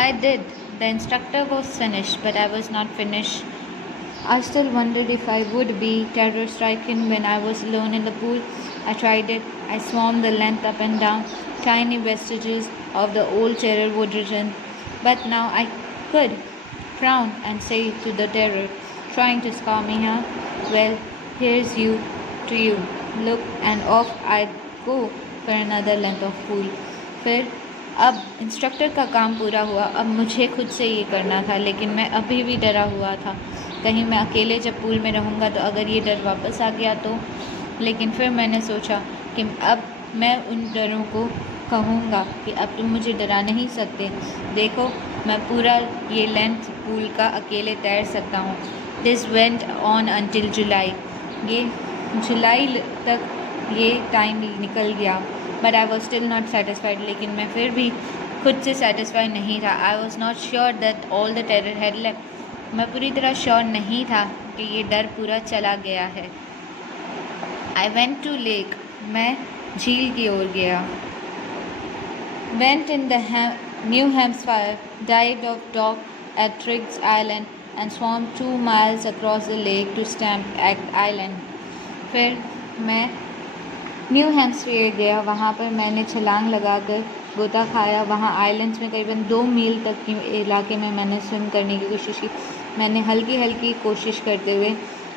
I did. The instructor was finished, but I was not finished. I still wondered if I would be terror stricken when I was alone in the pool. I tried it. I swarmed the length up and down. Tiny vestiges of the old terror would return. But now I could frown and say to the terror, trying to scare me, huh? Well, here's you to you. Look, and off I'd go for another length of pool. फिर अब instructor का काम पूरा हुआ। अब मुझे खुद से ये करना था, लेकिन मैं अभी भी डरा हुआ था। कहीं मैं अकेले जब पूल में रहूँगा तो अगर ये डर वापस आ गया तो। लेकिन फिर मैंने सोचा कि अब मैं उन डरों को कहूँगा कि अब तुम मुझे डरा नहीं सकते। देखो, मैं पूरा ये लेंथ पूल का अकेले तैर सकता हूँ। दिस वेंट ऑन अंटिल जुलाई। ये जुलाई तक ये टाइम निकल गया। But I was still not satisfied. लेकिन मैं फिर भी खुद से सेटिस्फाई नहीं था। I was not sure that all the terror had left. मैं पूरी तरह श्योर नहीं था कि ये डर पूरा चला गया है। I went to lake. मैं झील की ओर गया। Went in the New Hampshire, dived off dock at Triggs Island and swam 2 miles across the lake to Stamp Island. फिर मैं न्यू हैम्पशायर गया। वहाँ पर मैंने छलांग लगाकर गोता खाया। वहाँ आइलैंड्स में करीबन 2 मील तक के इलाके में मैंने स्विम करने की कोशिश की। मैंने हल्की हल्की कोशिश करते हुए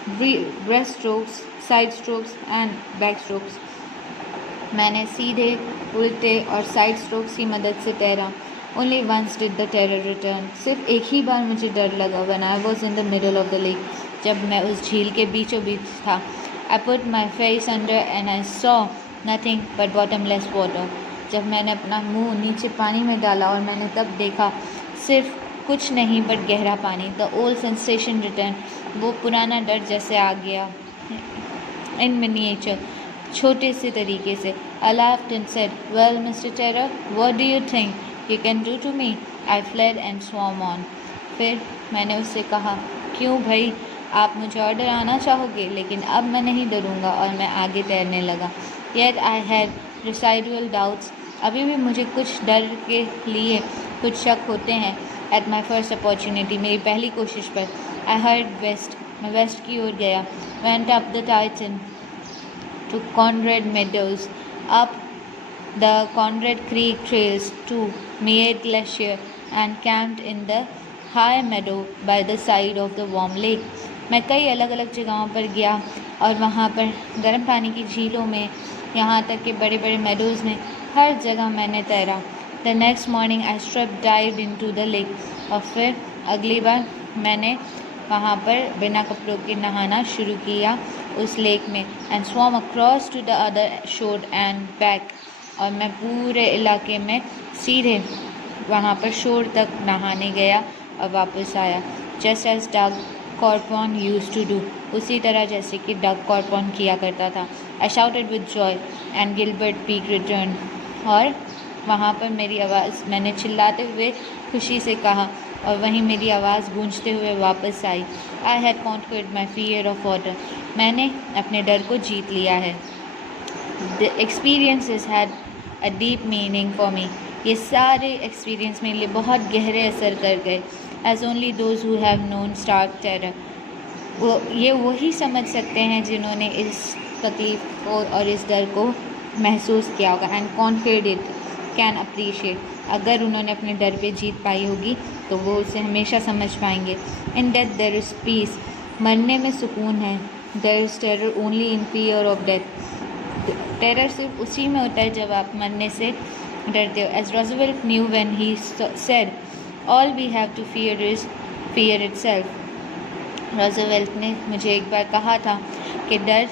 breast strokes, side strokes and back strokes, मैंने सीधे, उल्टे और साइड स्ट्रोक्स की मदद से तैरा। Only once did the terror return. सिर्फ एक ही बार मुझे डर लगा। When I was in the middle of the lake, जब मैं उस झील के बीचों बीच था। I put my face under and I saw nothing but bottomless water. जब मैंने अपना मुंह नीचे पानी में डाला और मैंने तब देखा सिर्फ कुछ नहीं बट गहरा पानी। The old sensation return. वो पुराना डर जैसे आ गया इन मिनिएचर, छोटे से तरीके से। आई laughed and said, well, Mr. Terror, what do you think you can do to me? I fled and swam on. फिर मैंने उससे कहा, क्यों भाई, आप मुझे और डराना चाहोगे? लेकिन अब मैं नहीं डरूंगा और मैं आगे तैरने लगा। Yet I had residual doubts. अभी भी मुझे कुछ डर के लिए कुछ शक होते हैं। At my first opportunity, मेरी पहली कोशिश पर। I heard west. मैं वेस्ट की ओर गया। Went up the Titan to Conrad Meadows, up the Conrad Creek trails to Meade Glacier and camped in the high meadow by the side of the warm lake. मैं कई अलग अलग जगहों पर गया और वहाँ पर गर्म पानी की झीलों में, यहाँ तक कि बड़े बड़े मेडोज़ में, हर जगह मैंने तैरा। The next morning I dived into the lake. और फिर अगली बार मैंने वहाँ पर बिना कपड़ों के नहाना शुरू किया उस लेक में। And swam across to the other shore and back. और मैं पूरे इलाके में सीधे वहाँ पर शोर तक नहाने गया और वापस आया। Just as Doug Corpon used to do. उसी तरह जैसे कि डग कॉर्पॉन किया करता था। I shouted with joy and Gilbert Peak returned. और वहाँ पर मेरी आवाज़, मैंने चिल्लाते हुए खुशी से कहा और वहीं मेरी आवाज़ गूंजते हुए वापस आई। I had conquered my fear of water. मैंने अपने डर को जीत लिया है। The experiences had a deep meaning for me. ये सारे एक्सपीरियंस मेरे लिए बहुत गहरे असर कर गए। As only those who have known stark terror. ये वही समझ सकते हैं जिन्होंने इस तकलीफ को और इस डर को महसूस किया होगा। And conquered it can appreciate. अगर उन्होंने अपने डर पे जीत पाई होगी तो वो उसे हमेशा समझ पाएंगे। In death there is peace. मरने में सुकून है। There is terror only in fear of death. Terror सिर्फ उसी में होता है जब आप मरने से डरते हो। As Roosevelt knew when he said, all we have to fear is fear itself. रोज़वेल्ट ने मुझे एक बार कहा था कि डर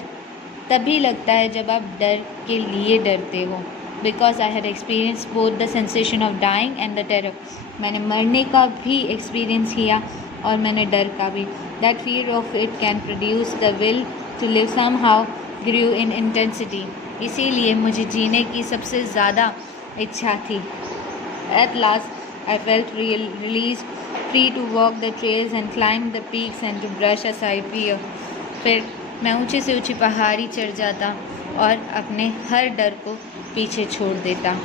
तभी लगता है जब आप डर के लिए डरते हो। Because I had experienced both the sensation of dying and the terror. मैंने मरने का भी एक्सपीरियंस किया और मैंने डर का भी। That fear of it can produce the will to live somehow grew in intensity. इसीलिए मुझे जीने की सबसे ज़्यादा इच्छा थी। At last I felt released, free to walk the trails and climb the peaks and to brush aside fear. फिर मैं ऊंचे से ऊंची पहाड़ी चढ़ जाता और अपने हर डर को पीछे छोड़ देता।